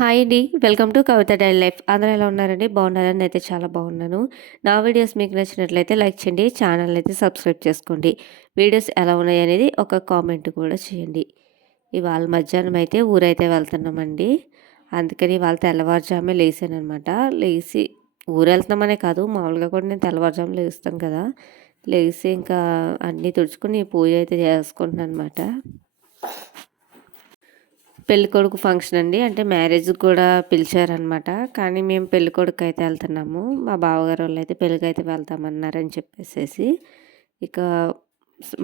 Hi అండి. Welcome to Kavitha daily life. అందరూ ఎలా ఉన్నారండి? బాగున్నారని అయితే చాలా బాగున్నాను. నా వీడియోస్ మీకు నచ్చినట్లయితే లైక్ చేయండి ఛానల్ అయితే సబ్స్క్రైబ్ చేసుకోండి. వీడియోస్ ఎలా ఉన్నాయి అనేది ఒక కామెంట్ కూడా చేయండి. ఇవాళ మధ్యాహ్నం అయితే ఊరైతే వెళ్తున్నామండి. అందుకని వాళ్ళ తెల్లవారుజామే లేసాను అనమాట లేచి ఊరు వెళ్తున్నామనే కాదు మామూలుగా కూడా నేను తెల్లవారుజాము లేస్తాను కదా. లేచి ఇంకా అన్నీ తుడుచుకుని పూజ అయితే చేసుకుంటున్నాను అనమాట పెళ్ళికొడుకు ఫంక్షన్ అండి. అంటే మ్యారేజ్కి కూడా పిలిచారనమాట కానీ మేము పెళ్ళికొడుకు అయితే వెళ్తున్నాము. మా బావగారు వాళ్ళు అయితే పెళ్ళికి అయితే వెళ్తామన్నారని చెప్పేసేసి ఇక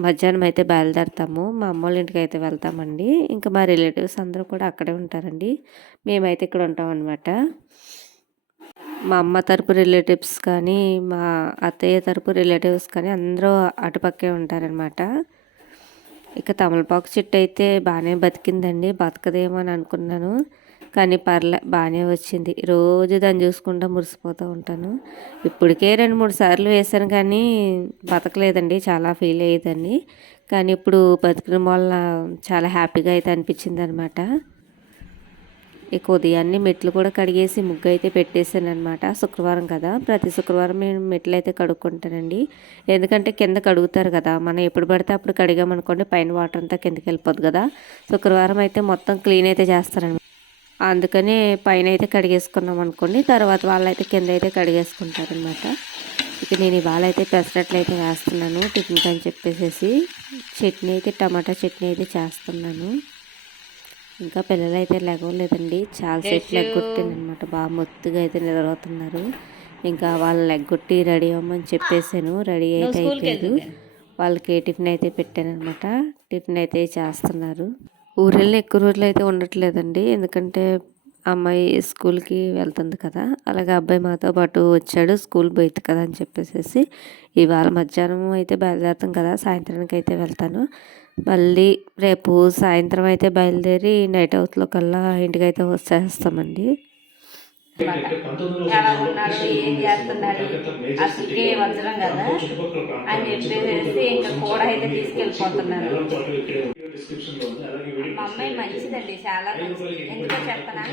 మధ్యాహ్నం అయితే బయలుదేరుతాము. మా అమ్మ వాళ్ళ ఇంటికి అయితే వెళ్తామండి. ఇంకా మా రిలేటివ్స్ అందరూ కూడా అక్కడే ఉంటారండి. మేమైతే ఇక్కడ ఉంటాం అనమాట మా అమ్మ తరపు రిలేటివ్స్ కానీ మా అత్తయ్య తరపు రిలేటివ్స్ కానీ అందరూ అటుపక్కే ఉంటారనమాట ఇక తమలపాకు చెట్టు అయితే బాగానే బతికిందండి బతకదేమో అని అనుకున్నాను. కానీ పర్లే బాగానే వచ్చింది. రోజు దాన్ని చూసుకుంటూ మురిసిపోతూ ఉంటాను. ఇప్పటికే రెండు మూడు సార్లు వేసాను కానీ బతకలేదండి చాలా ఫీల్ అయ్యేదండి కానీ ఇప్పుడు బతికడం వల్ల చాలా హ్యాపీగా అయితే అనిపించింది అనమాట ఇక ఉదయాన్నే మెట్లు కూడా కడిగేసి ముగ్గు అయితే పెట్టేశాను అనమాట శుక్రవారం కదా. ప్రతి శుక్రవారం నేను మెట్లు అయితే కడుక్కుంటానండి. ఎందుకంటే కింద కడుగుతారు కదా. మనం ఎప్పుడు పడితే అప్పుడు కడిగామనుకోండి పైన వాటర్ అంతా కిందకి వెళ్ళిపోద్ది కదా. శుక్రవారం అయితే మొత్తం క్లీన్ అయితే చేస్తారనమాట అందుకని పైన అయితే కడిగేసుకున్నాం అనుకోండి తర్వాత వాళ్ళైతే కింద అయితే కడిగేసుకుంటారనమాట ఇక నేను ఇవాళ అయితే పెసరట్లు అయితే వేస్తున్నాను టిఫిన్కి అని చెప్పేసి చట్నీ అయితే టమాటా చట్నీ అయితే చేస్తున్నాను. ఇంకా పిల్లలు అయితే లెగవలేదండి చాలాసేపు అనమాట బాగా మొత్తుగా అయితే నిద్రపోతున్నారు ఇంకా వాళ్ళు లెగ్గొట్టి రెడీ అవ్వమని చెప్పేసాను రెడీ అయితే అయిపోయారు. వాళ్ళకి టిఫిన్ అయితే పెట్టాను అనమాట టిఫిన్ అయితే చేస్తున్నారు. ఊరెళ్ళి ఎక్కువ రోజులు అయితే ఉండట్లేదండి. ఎందుకంటే అమ్మాయి స్కూల్కి వెళ్తుంది కదా. అలాగే అబ్బాయి మాతో పాటు వచ్చాడు స్కూల్ పోయింది కదా అని చెప్పేసి ఇవాళ మధ్యాహ్నం అయితే బయలుదేరుతాం కదా. సాయంత్రానికి అయితే వెళ్తాను. మళ్ళీ రేపు సాయంత్రం అయితే బయలుదేరి నైట్ అవుట్లో కల్లా ఇంటికి అయితే వచ్చేస్తామండి. ఎలా ఉన్నాడు ఏం చేస్తున్నాడు అసలుకే వజ్రం కదా అని చెప్పేసి ఇంకా కూడా అయితే తీసుకెళ్ళిపోతున్నారు మా అమ్మాయి మంచిదండి చాలా ఎందుకో చెప్పనా?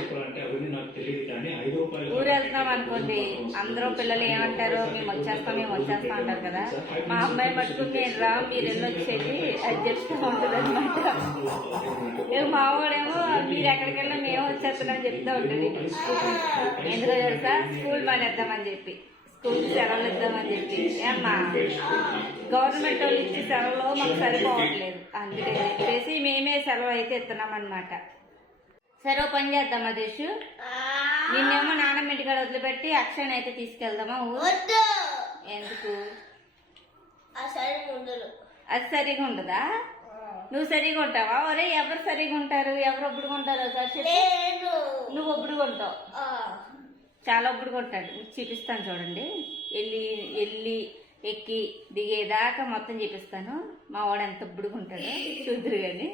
ఊరు వెళ్తున్నాం అనుకోండి అందరూ పిల్లలు ఏమంటారు? మేము వచ్చేస్తాం మేము వచ్చేస్తాం అంటారు కదా. మా అమ్మాయి మట్టుకు నేను రా మీరు ఎన్ని వచ్చేది అది చెప్తూ ఉంటుంది అనమాట మావాడేమో మీరు ఎక్కడికి వెళ్ళినా మేము వచ్చేస్తున్నాం చెప్తూ ఉంటుంది ఎందుకో తెలుసా? స్కూల్ మానేద్దామని చెప్పి స్కూల్ సెలవులు ఇద్దామని చెప్పి. ఏమ్మా గవర్నమెంట్ వాళ్ళు ఇచ్చే సెలవులు మాకు సరిపోవట్లేదు. అందుకని చెప్పేసి మేమే సెలవు అయితే ఇస్తున్నాం అనమాట సరే పని చేద్దామా దేశు? నిన్నేమో నాన్నమ్మ ఇంటికాడ వదిలిపెట్టి అక్షయ్ అయితే తీసుకెళ్దామా ఎందుకు? అది సరిగా ఉండదా? నువ్వు సరిగా ఉంటావా? ఒరే ఎవరు సరిగా ఉంటారు? ఎవరు ఒప్పుడు నేను నువ్వు ఒప్పుడు కొంటావు చాలా ఒప్పుడు కొంటాడు చూపిస్తాను చూడండి. వెళ్ళి వెళ్ళి ఎక్కి దిగేదాకా మొత్తం చూపిస్తాను మా వాడు ఎంత ఒప్పుడుకుంటాడో చూద్దరు కానీ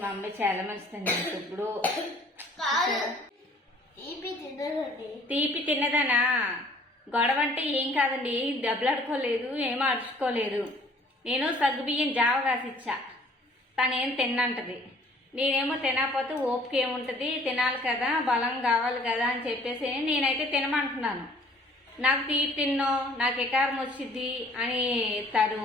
మా అమ్మాయి చాలా మంచిదండి. ఇప్పుడు తీపి తిన్నదనా? గొడవ అంటే ఏం కాదండి. దెబ్బలాడుకోలేదు ఏం అరుచుకోలేదు నేను సగ్గుబియ్యం జావ కాసిచ్చా. తనేం తిన్నంటది. నేనేమో తినకపోతే ఓపిక ఏముంటుంది? తినాలి కదా బలం కావాలి కదా అని చెప్పేసి నేనైతే తినమంటున్నాను. నాకు తీపి తిన్నో నాకు ఎకారం వచ్చింది అని ఇస్తారు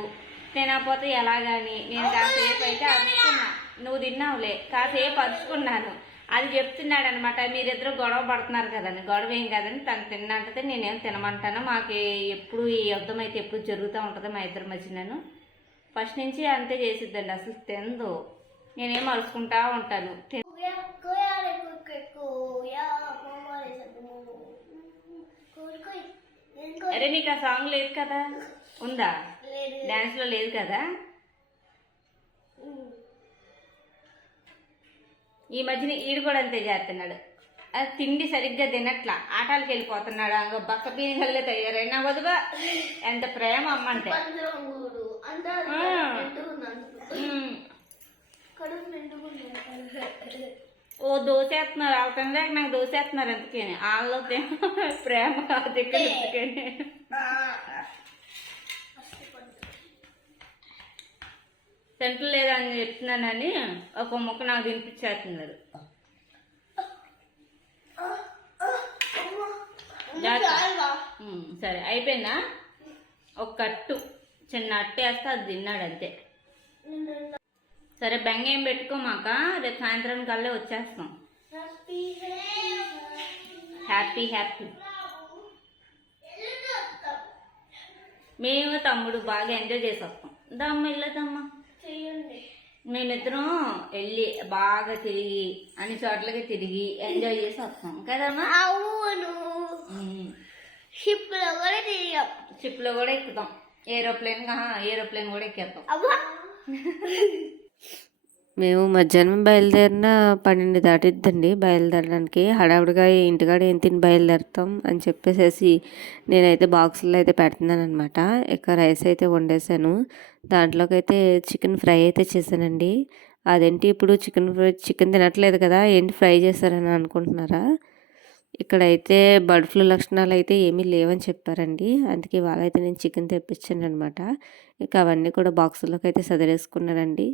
తినకపోతే ఎలాగని? నేను కాసేపు అయితే అరుచుకున్నా నువ్వు తిన్నావులే కాసేపు అరుచుకున్నాను. అది చెప్తున్నాడు అనమాట మీరిద్దరు గొడవ పడుతున్నారు కదండి గొడవ ఏం కదని తను తిన్నంటే నేనేం తినమంటాను. మాకు ఎప్పుడు ఈ యుద్ధం అయితే ఎప్పుడు జరుగుతూ ఉంటుంది మా ఇద్దరి మధ్యనను ఫస్ట్ నుంచి అంతే చేసిద్దండి అసలు తిందు నేనేం అరుచుకుంటా ఉంటాను. అరే నీకు ఆ సాంగ్ లేదు కదా? ఉందా? లేదు. డాన్స్లో లేదు కదా? ఈ మధ్యన ఈడు కూడా అంతే చేస్తున్నాడు. అది తిండి సరిగ్గా తినట్లా. ఆటలకి వెళ్ళిపోతున్నాడు. అంగ బక్క పీనిగల్లే తయారైన నా వదుబా ఎంత ప్రేమ అమ్మంటే. కడుపు నిండుకున్నాను ఓ దోసేస్తున్నారు అవతల దాకా నాకు దోసేస్తున్నారు అందుకని. వాళ్ళలో ప్రేమ దగ్గర సెంటర్ లేదని చెప్తున్నానని ఒక ముక్క నాకు తినిపించేస్తున్నారు. సరే అయిపోయిందా? ఒక కట్టు చిన్న అట్టు వేస్తే అది తిన్నాడు అంతే. సరే బెంగ పెట్టుకోమాక రేపు సాయంత్రం కల్లా వచ్చేస్తాం. Happy happy. మేము తమ్ముడు బాగా ఎంజాయ్ చేసి వస్తాం దమ్మ వెళ్ళదమ్మా మేమిద్దరం వెళ్ళి బాగా తిరిగి అన్ని చోట్లకి తిరిగి ఎంజాయ్ చేసి వస్తాం కదమ్మా? అవును. షిప్లో కూడా తిరిగాం. షిప్లో కూడా ఎక్కుతాం. ఏరోప్లేన్ ఏరోప్లేన్ కూడా ఎక్కేస్తాం. అబ్బా. మేము మధ్యాహ్నం బయలుదేరిన పన్నెండు దాటిద్దండి. బయలుదేరడానికి హడావుడిగా ఇంటికాడ ఏం తిని బయలుదేరుతాం అని చెప్పేసేసి నేనైతే బాక్సుల్లో అయితే పెడుతున్నాను అనమాట ఇక రైస్ అయితే వండేసాను దాంట్లోకి అయితే చికెన్ ఫ్రై అయితే చేశానండి. అదేంటి ఇప్పుడు చికెన్ ఫ్రై చికెన్ తినట్లేదు కదా ఏంటి ఫ్రై చేశారని అనుకుంటున్నారా? ఇక్కడైతే బర్డ్ ఫ్లూ లక్షణాలు అయితే ఏమీ లేవని చెప్పారండి. అందుకే వాళ్ళైతే నేను చికెన్ తెప్పించాను అనమాట ఇక అవన్నీ కూడా బాక్సుల్లోకి అయితే సదిరేసుకున్నానండి.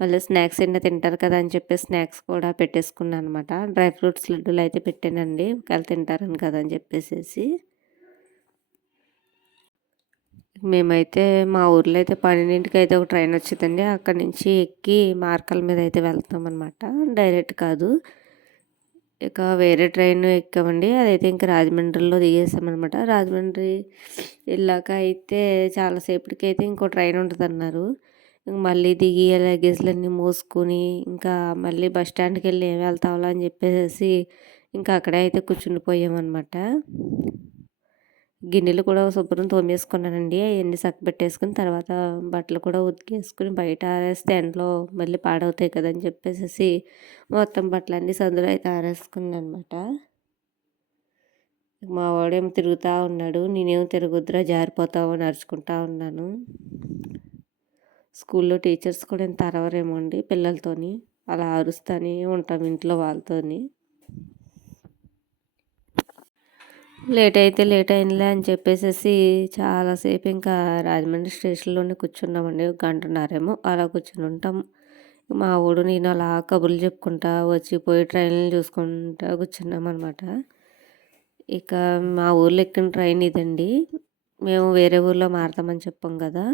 మళ్ళీ స్నాక్స్ ఏమైనా తింటారు కదా అని చెప్పి స్నాక్స్ కూడా పెట్టేసుకున్నాను అనమాట డ్రై ఫ్రూట్స్ లడ్డూలు అయితే పెట్టానండి. ఒకవేళ తింటారని కదా అని చెప్పేసి మేమైతే మా ఊర్లో అయితే పన్నెండింటికి అయితే ఒక ట్రైన్ వచ్చిందండి. అక్కడి నుంచి ఎక్కి మార్కల మీద అయితే వెళ్తాం అనమాట డైరెక్ట్ కాదు. ఇక వేరే ట్రైన్ ఎక్కామండి. అదైతే ఇంకా రాజమండ్రిలో దిగేసామన్నమాట. రాజమండ్రి వెళ్ళాక అయితే చాలాసేపటికి అయితే ఇంకో ట్రైన్ ఉంటుంది అన్నారు మళ్ళీ దిగి లగేజ్లన్నీ మోసుకొని ఇంకా మళ్ళీ బస్ స్టాండ్కి వెళ్ళి ఏం వెళ్తావులా అని చెప్పేసి ఇంకా అక్కడే అయితే కూర్చుండిపోయామన్నమాట. గిన్నెలు కూడా శుభ్రం తోమేసుకున్నానండి. అవన్నీ పెట్టేసుకుని తర్వాత బట్టలు కూడా ఉతికేసుకుని బయట ఆరేస్తే ఎండలో మళ్ళీ పాడవుతాయి కదని చెప్పేసి మొత్తం బట్టలన్నీ సందులో అయితే ఆరేసుకున్నాను అనమాట మా వాడేమో తిరుగుతూ ఉన్నాడు. నేనేమో తిరుగుద్దురా జారిపోతావు అని అరుచుకుంటా ఉన్నాను. స్కూల్లో టీచర్స్ కూడా ఎంత అరవరేమో అండి పిల్లలతోని. అలా అరుస్తూనే ఉంటాం ఇంట్లో వాళ్ళతోని. లేట్ అయితే లేట్ అయిందిలే అని చెప్పేసేసి చాలాసేపు ఇంకా రాజమండ్రి స్టేషన్లోనే కూర్చున్నామండి ఒక అలా కూర్చుని ఉంటాం మా ఊడు నేను అలా కబుర్లు చెప్పుకుంటా వచ్చి పోయి ట్రైన్లు చూసుకుంటా కూర్చున్నాం అనమాట ఇక మా ఊర్లో ఎక్కిన ట్రైన్ ఇదండి. మేము వేరే ఊర్లో మారుతామని చెప్పాం కదా.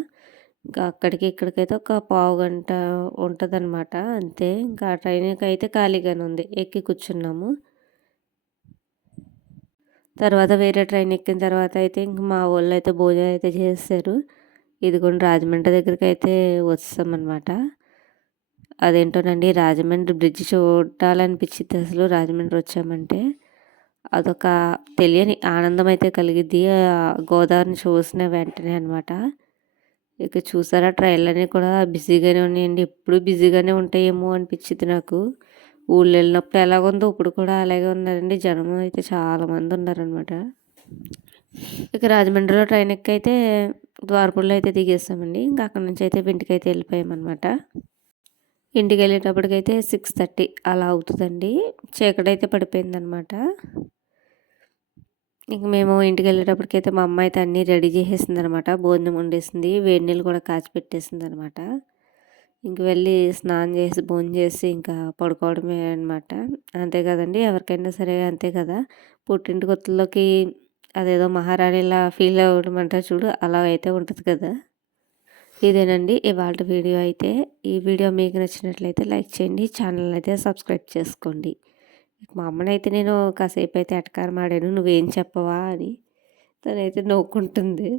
ఇంకా అక్కడికి ఇక్కడికైతే ఒక పావు గంట ఉంటుందన్నమాట అంతే. ఇంకా ఆ ట్రైన్కి అయితే ఖాళీగానే ఉంది ఎక్కి కూర్చున్నాము. తర్వాత వేరే ట్రైన్ ఎక్కిన తర్వాత అయితే ఇంక మా వాళ్ళు అయితే భోజనం అయితే చేస్తారు. ఇదిగోండి రాజమండ్రి దగ్గరికి అయితే వస్తామన్నమాట అదేంటోనండి రాజమండ్రి బ్రిడ్జ్ చూడాలనిపించింది అసలు రాజమండ్రి వచ్చామంటే. అదొక తెలియని ఆనందం అయితే కలిగిద్ది. గోదావరిని చూసిన వెంటనే అనమాట ఇక చూసారా ట్రైన్లన్నీ కూడా బిజీగానే ఉన్నాయండి. ఎప్పుడు బిజీగానే ఉంటాయేమో అనిపించింది నాకు. ఊళ్ళో వెళ్ళినప్పుడు ఎలాగుందో ఇప్పుడు కూడా అలాగే ఉన్నారండి. జనం అయితే చాలామంది ఉన్నారనమాట ఇక రాజమండ్రిలో ట్రైన్ ఎక్కైతే ద్వారపూర్లో అయితే దిగేస్తామండి. ఇంకా అక్కడ నుంచి అయితే ఇంటికి అయితే వెళ్ళిపోయామన్నమాట. ఇంటికి వెళ్ళేటప్పటికైతే సిక్స్ థర్టీ అలా అవుతుందండి. చీకటైతే పడిపోయిందనమాట ఇంక మేము ఇంటికి వెళ్ళేటప్పటికైతే మా అమ్మ అయితే అన్నీ రెడీ చేసేసింది అనమాట భోజనం వండేసింది. వేడి నీళ్ళు కూడా కాచి పెట్టేసింది అనమాట ఇంక వెళ్ళి స్నానం చేసి భోజనం చేసి ఇంకా పడుకోవడమే అనమాట అంతే కదండి ఎవరికైనా సరే అంతే కదా. పుట్టింటి కొత్తలోకి అదేదో మహారాణిలా ఫీల్ అవ్వడం అంటే చూడు అలా అయితే ఉంటుంది కదా. ఇదేనండి ఇవాళ వీడియో అయితే. ఈ వీడియో మీకు నచ్చినట్లయితే లైక్ చేయండి ఛానల్ అయితే సబ్స్క్రైబ్ చేసుకోండి. మా అమ్మనైతే నేను కాసేపు అయితే ఎటకారం ఆడాను నువ్వేం చెప్పవా అని. తనైతే నవ్వుకుంటుంది.